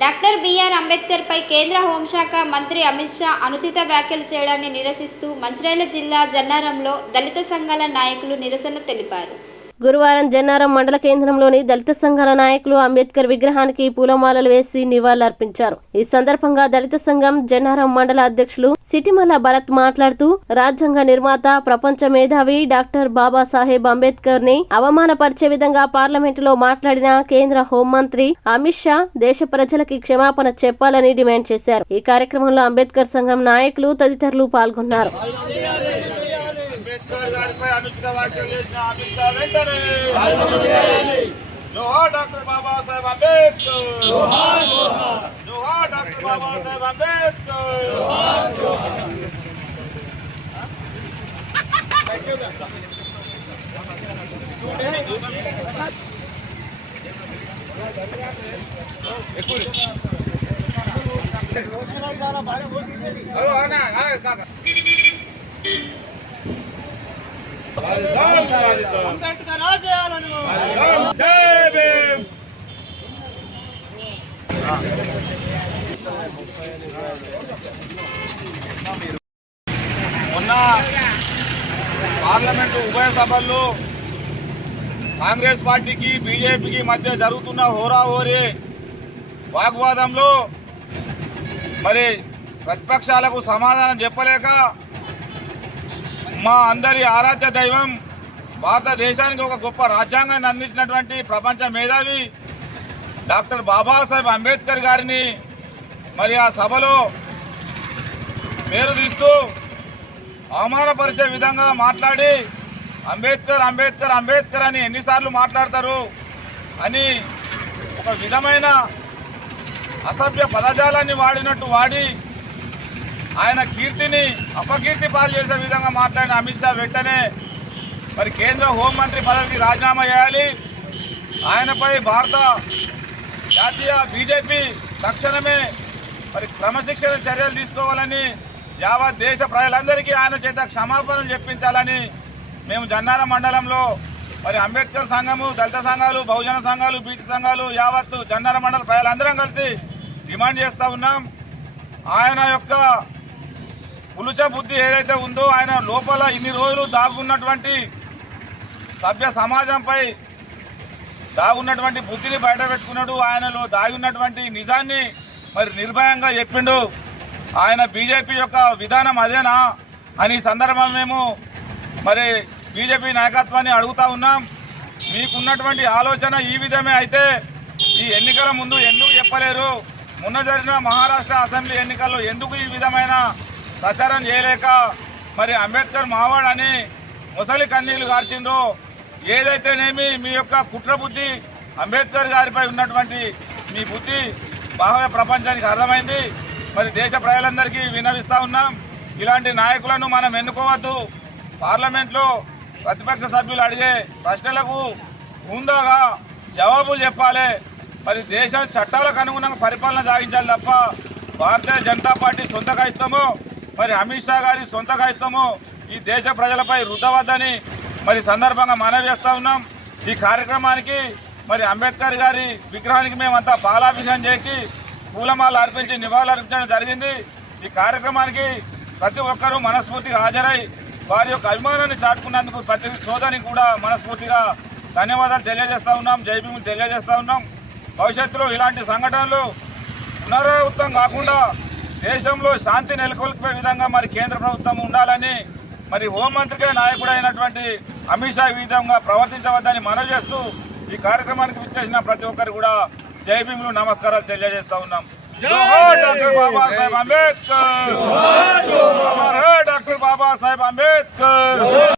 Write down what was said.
Doctor BR Ambedkar పై కేంద్ర హోంశాఖ మంత్రి అమిత్ షా అనుచిత వ్యాఖ్యలు చేయడాన్ని నిరసిస్తూ మంచిర్యాల జిల్లా జన్నారంలో దళిత సంఘాల నాయకులు నిరసన తెలిపారు. గురువారం జన్నారం మండల కేంద్రంలోని దళిత సంఘాల నాయకులు అంబేద్కర్ విగ్రహానికి పూలమాలలు వేసి నివాళులర్పించారు. ఈ సందర్భంగా దళిత సంఘం జన్నారం మండల అధ్యక్షులు సిటిమల్ల భరత్ మాట్లాడుతూ రాజ్యాంగ నిర్మాత, ప్రపంచ మేధావి డాక్టర్ బాబాసాహెబ్ అంబేద్కర్ ని అవమానపరిచే విధంగా పార్లమెంటులో మాట్లాడిన కేంద్ర హోంమంత్రి అమిత్ షా దేశ ప్రజలకి క్షమాపణ చెప్పాలని డిమాండ్ చేశారు. ఈ కార్యక్రమంలో అంబేద్కర్ సంఘం నాయకులు తదితరులు పాల్గొన్నారు. అనుచిత వ్యాఖ్యలు చేసిన అమిత్ షా వెంటనే జోహార్ డాక్టర్ బాబాసాహెబ్ అంబేద్కర్, జోహార్ డాక్టర్ బాబాసాహెబ్ అంబేద్కర్. మొన్న పార్లమెంటు ఉభయ సభల్లో కాంగ్రెస్ పార్టీకి బీజేపీకి మధ్య జరుగుతున్న హోరాహోరీ వాగ్వాదంలో మరి ప్రతిపక్షాలకు సమాధానం చెప్పలేక మా అందరి ఆరాధ్య దైవం, భారతదేశానికి ఒక గొప్ప రాజ్యాంగాన్ని అందించినటువంటి ప్రపంచ మేధావి డాక్టర్ బాబాసాహెబ్ అంబేద్కర్ గారిని మరి ఆ సభలో పేరు తీస్తూ అవమానపరిచే విధంగా మాట్లాడి అంబేద్కర్ అంబేద్కర్ అంబేద్కర్ అని ఎన్నిసార్లు మాట్లాడతారు అని ఒక విధమైన అసభ్య పదజాలాన్ని వాడినట్టు వాడి ఆయన కీర్తిని అపకీర్తి పాలు చేసే విధంగా మాట్లాడిన అమిత్ షా వెంటనే మరి కేంద్ర హోంమంత్రి పదవికి రాజీనామా చేయాలి. ఆయనపై భారత జాతీయ బీజేపీ తక్షణమే మరి క్రమశిక్షణ చర్యలు తీసుకోవాలని, యావత్ దేశ ప్రజలందరికీ ఆయన చేత క్షమాపణలు చెప్పించాలని మేము జన్నారం మండలంలో మరి అంబేద్కర్ సంఘము, దళిత సంఘాలు, బహుజన సంఘాలు, బీసీ సంఘాలు, యావత్ జన్నారం మండల ప్రజలందరం కలిసి డిమాండ్ చేస్తూ ఉన్నాం. ఆయన యొక్క పులుచ బుద్ధి ఏదైతే ఉందో, ఆయన లోపల ఇన్ని రోజులు దాగున్నటువంటి సభ్య సమాజంపై దాగున్నటువంటి బుద్ధిని బయటపెట్టుకున్నాడు. ఆయనలో దాగున్నటువంటి నిజాన్ని మరి నిర్భయంగా చెప్పిండు. ఆయన బీజేపీ యొక్క విధానం అదేనా అని సందర్భం మేము మరి బీజేపీ నాయకత్వాన్ని అడుగుతూ ఉన్నాం. మీకున్నటువంటి ఆలోచన ఈ విధమే అయితే ఈ ఎన్నికల ముందు ఎందుకు చెప్పలేరు? మొన్న జరిగిన మహారాష్ట్ర అసెంబ్లీ ఎన్నికల్లో ఎందుకు ఈ విధమైన ప్రచారం చేయలేక మరి అంబేద్కర్ మావాడ్ అని ముసలి కన్నీళ్లు గార్చిండ్రో? ఏదైతేనేమి మీ యొక్క కుట్ర బుద్ధి, అంబేద్కర్ గారిపై ఉన్నటువంటి మీ బుద్ధి బాహ్య ప్రపంచానికి అర్థమైంది. మరి దేశ ప్రజలందరికీ విన్నవిస్తూ ఉన్నాం, ఇలాంటి నాయకులను మనం ఎన్నుకోవద్దు. పార్లమెంట్లో ప్రతిపక్ష సభ్యులు అడిగే ప్రశ్నలకు హుందాగా జవాబులు చెప్పాలి. మరి దేశ చట్టాలకు అనుగుణంగా పరిపాలన సాగించాలి తప్ప భారతీయ జనతా పార్టీ సొంత కాయిస్తమో మరి అమిత్ షా గారి సొంత కాయిస్తమో ఈ దేశ ప్రజలపై రుద్దవద్దని మరి సందర్భంగా మనవి చేస్తూ ఉన్నాం. ఈ కార్యక్రమానికి మరి అంబేద్కర్ గారి విగ్రహానికి మేమంతా పాలాభిషేకం చేసి పూలమాల అర్పించి నివాళులు అర్పించడం జరిగింది. ఈ కార్యక్రమానికి ప్రతి ఒక్కరూ మనస్ఫూర్తిగా హాజరై వారి యొక్క అభిమానాన్ని చాటుకున్నందుకు ప్రతి సోదరికి కూడా మనస్ఫూర్తిగా ధన్యవాదాలు తెలియజేస్తూ ఉన్నాం, జైభీములు తెలియజేస్తూ ఉన్నాం. భవిష్యత్తులో ఇలాంటి సంఘటనలు పునరావృతం కాకుండా దేశంలో శాంతి నెలకొల్పే విధంగా మరి కేంద్ర ప్రభుత్వం ఉండాలని మరి హోంమంత్రిగా నాయకుడైనటువంటి అమిత్ షా ఈ విధంగా ప్రవర్తించవద్దని మనవి చేస్తూ ఈ కార్యక్రమానికి విచ్చేసిన ప్రతి ఒక్కరు కూడా జై భీములు నమస్కారాలు తెలియజేస్తూ ఉన్నాం. జోహార్ డాక్టర్ బాబాసాహెబ్ అంబేద్కర్, డాక్టర్ బాబాసాహెబ్ అంబేద్కర్.